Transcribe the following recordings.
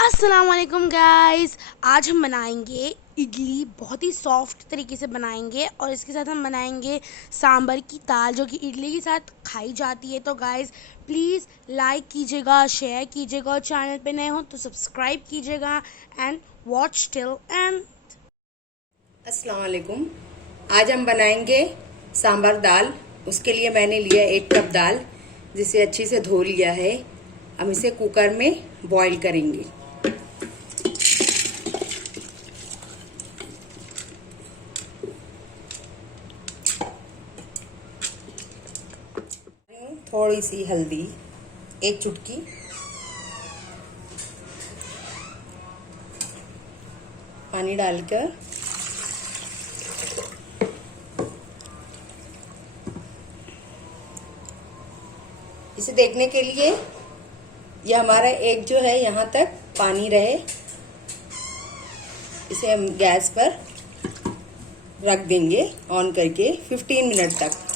अस्सलाम वालेकुम गाइस। आज हम बनाएंगे इडली, बहुत ही सॉफ्ट तरीके से बनाएंगे और इसके साथ हम बनाएंगे सांभर की दाल जो कि इडली के साथ खाई जाती है। तो गाइस प्लीज़ लाइक कीजिएगा, शेयर कीजिएगा और चैनल पे नए हो तो सब्सक्राइब कीजिएगा एंड वॉच टिल एंड। अस्सलाम वालेकुम। आज हम बनाएंगे सांभर दाल। उसके लिए मैंने लिया 1 कप दाल, जिसे अच्छे से धो लिया है। हम इसे कुकर में बॉईल करेंगे। थोड़ी सी हल्दी, 1 चुटकी, पानी डालकर इसे देखने के लिए ये हमारा एग जो है यहाँ तक पानी रहे, इसे हम गैस पर रख देंगे ऑन करके 15 मिनट तक।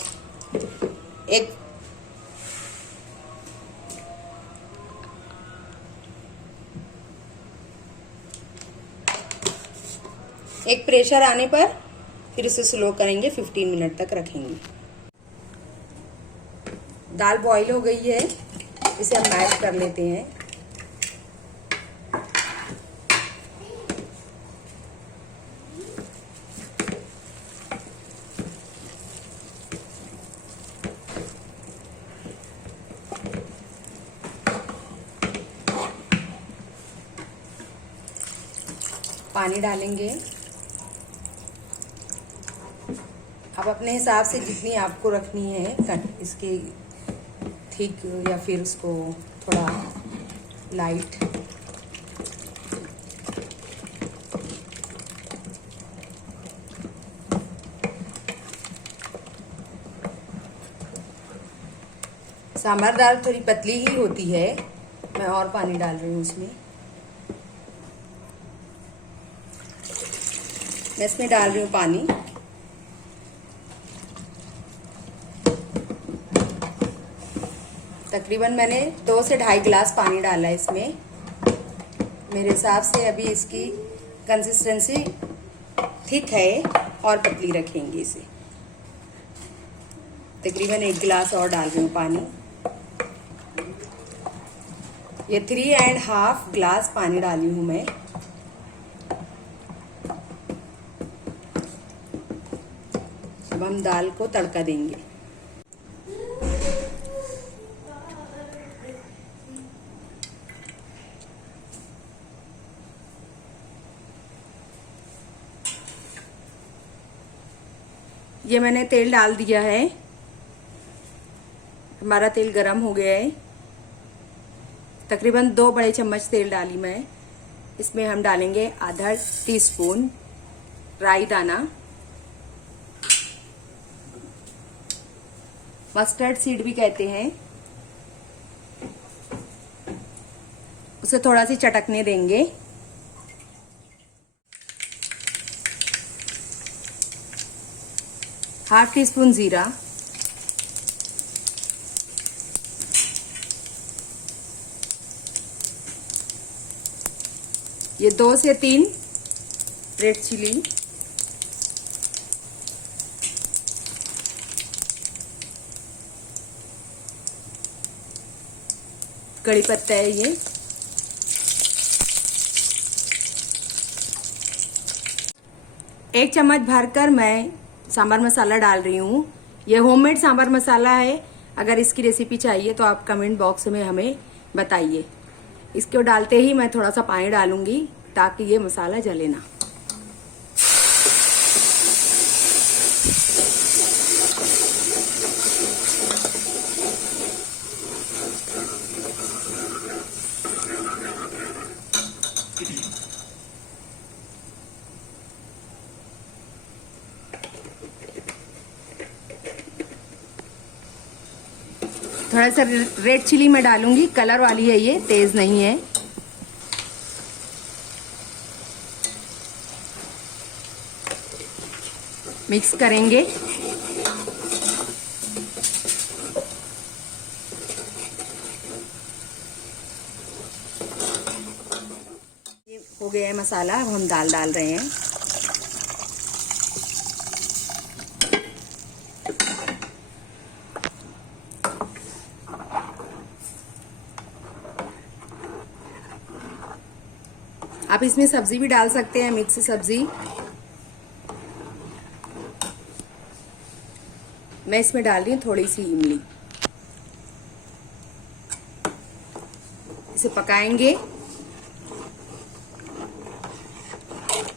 एक प्रेशर आने पर फिर इसे स्लो करेंगे, 15 मिनट तक रखेंगे। दाल बॉईल हो गई है, इसे हम मैश कर लेते हैं। पानी डालेंगे। आप अपने हिसाब से जितनी आपको रखनी है इसके थिक या फिर उसको थोड़ा लाइट। सांभर दाल थोड़ी पतली ही होती है। मैं और पानी डाल रही हूँ उसमें। मैं इसमें डाल रही हूँ पानी। तकरीबन मैंने 2 से 2.5 गिलास पानी डाला है इसमें। मेरे हिसाब से अभी इसकी कंसिस्टेंसी थिक है और पतली रखेंगे इसे। तकरीबन 1 गिलास और डाल रही हूँ पानी। ये 3.5 गिलास पानी डाली हूँ मैं। अब हम दाल को तड़का देंगे। ये मैंने तेल डाल दिया है। हमारा तेल गरम हो गया है। तकरीबन 2 बड़े चम्मच तेल डाली मैं। इसमें हम डालेंगे आधा टीस्पून राई दाना, मस्टर्ड सीड भी कहते हैं। उसे थोड़ा सी चटकने देंगे। ½ टीस्पून जीरा, ये 2 से 3 रेड चिली, कड़ी पत्ता है ये, एक चम्मच भरकर मैं सांभर मसाला डाल रही हूँ। ये होममेड सांभर मसाला है। अगर इसकी रेसिपी चाहिए तो आप कमेंट बॉक्स में हमें बताइए। इसको डालते ही मैं थोड़ा सा पानी डालूंगी ताकि ये मसाला जले ना। थोड़ा सा रेड चिली मैं डालूंगी, कलर वाली है ये, तेज नहीं है। मिक्स करेंगे। गया है मसाला। अब हम दाल डाल रहे हैं। आप इसमें सब्जी भी डाल सकते हैं, मिक्स सब्जी। मैं इसमें डाल रही हूँ थोड़ी सी इमली। इसे पकाएंगे।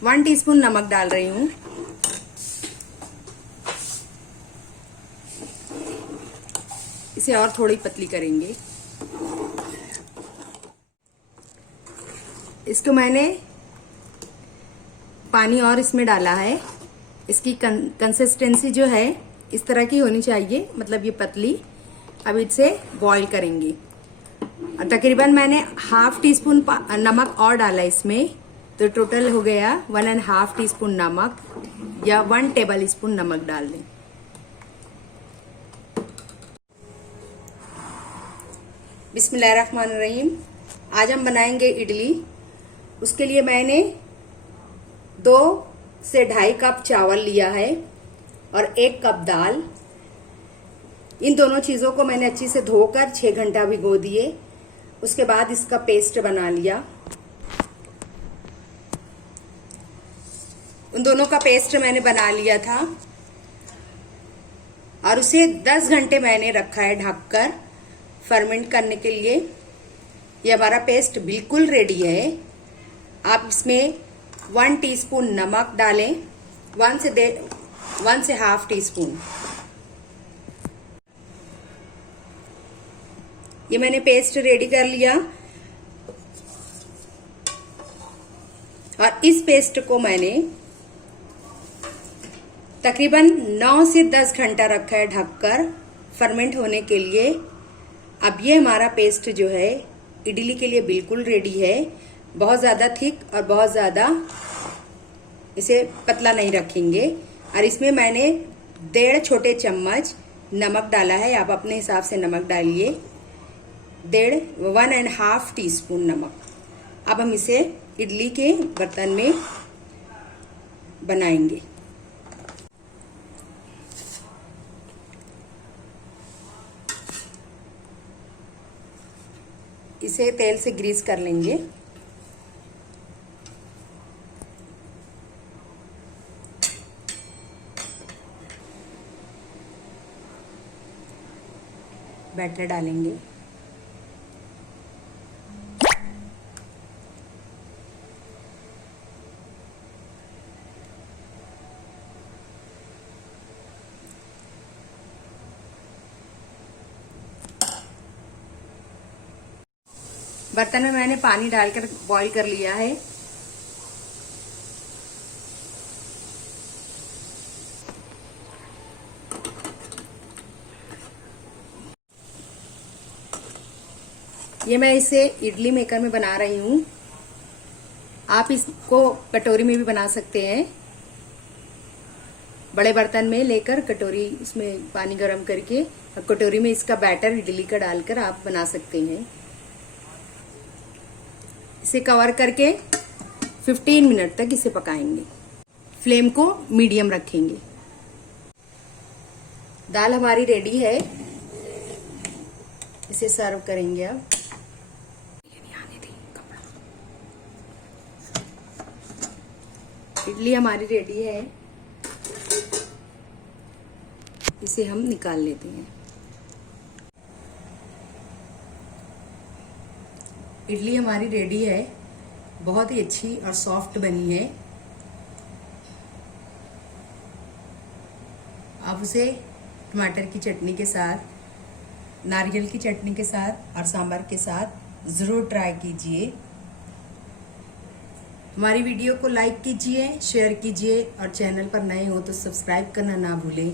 1 टीस्पून नमक डाल रही हूँ। इसे और थोड़ी पतली करेंगे। इसको मैंने पानी और इसमें डाला है। इसकी कंसिस्टेंसी जो है इस तरह की होनी चाहिए, मतलब ये पतली। अब इसे बॉईल करेंगे। और तकरीबन मैंने ½ टीस्पून नमक और डाला इसमें, तो टोटल हो गया 1½ टीस्पून नमक, या 1 टेबल स्पून नमक डाल दें। बिस्मिल्लाहिर्रहमानिर्रहीम। आज हम बनाएंगे इडली। उसके लिए मैंने 2 से 2.5 कप चावल लिया है और 1 कप दाल। इन दोनों चीजों को मैंने अच्छी से धोकर 6 घंटा भिगो दिए। उसके बाद इसका पेस्ट बना लिया। उन दोनों का पेस्ट मैंने बना लिया था और उसे 10 घंटे मैंने रखा है ढककर फर्मेंट करने के लिए। ये हमारा पेस्ट बिल्कुल रेडी है। आप इसमें 1 टीस्पून नमक डालें, 1 से ½ टीस्पून। ये मैंने पेस्ट रेडी कर लिया और इस पेस्ट को मैंने तकरीबन 9 से 10 घंटा रखा है ढककर फर्मेंट होने के लिए। अब ये हमारा पेस्ट जो है इडली के लिए बिल्कुल रेडी है। बहुत ज्यादा थिक और बहुत ज्यादा इसे पतला नहीं रखेंगे। और इसमें मैंने 1.5 छोटे चम्मच नमक डाला है। आप अपने हिसाब से नमक डालिए। 1½ टीस्पून नमक। अब हम इसे इडली के बर्तन में बनाएंगे। इसे तेल से ग्रीस कर लेंगे। बैटर डालेंगे। बर्तन में मैंने पानी डालकर बॉईल कर लिया है। ये मैं इसे इडली मेकर में बना रही हूँ। आप इसको कटोरी में भी बना सकते हैं। बड़े बर्तन में लेकर कटोरी, इसमें पानी गर्म करके कटोरी में इसका बैटर इडली का डालकर आप बना सकते हैं। इसे कवर करके 15 मिनट तक इसे पकाएंगे। फ्लेम को मीडियम रखेंगे। दाल हमारी रेडी है। इसे सर्व करेंगे अब। इडली हमारी रेडी है। इसे हम निकाल लेते हैं। इडली हमारी रेडी है। बहुत ही अच्छी और सॉफ्ट बनी है। आप उसे टमाटर की चटनी के साथ, नारियल की चटनी के साथ और सांभर के साथ ज़रूर ट्राई कीजिए। हमारी वीडियो को लाइक कीजिए, शेयर कीजिए और चैनल पर नए हो तो सब्सक्राइब करना ना भूलें।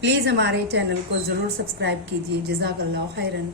प्लीज़ हमारे चैनल को ज़रूर सब्सक्राइब कीजिए। जज़ाकल्लाह खैरन।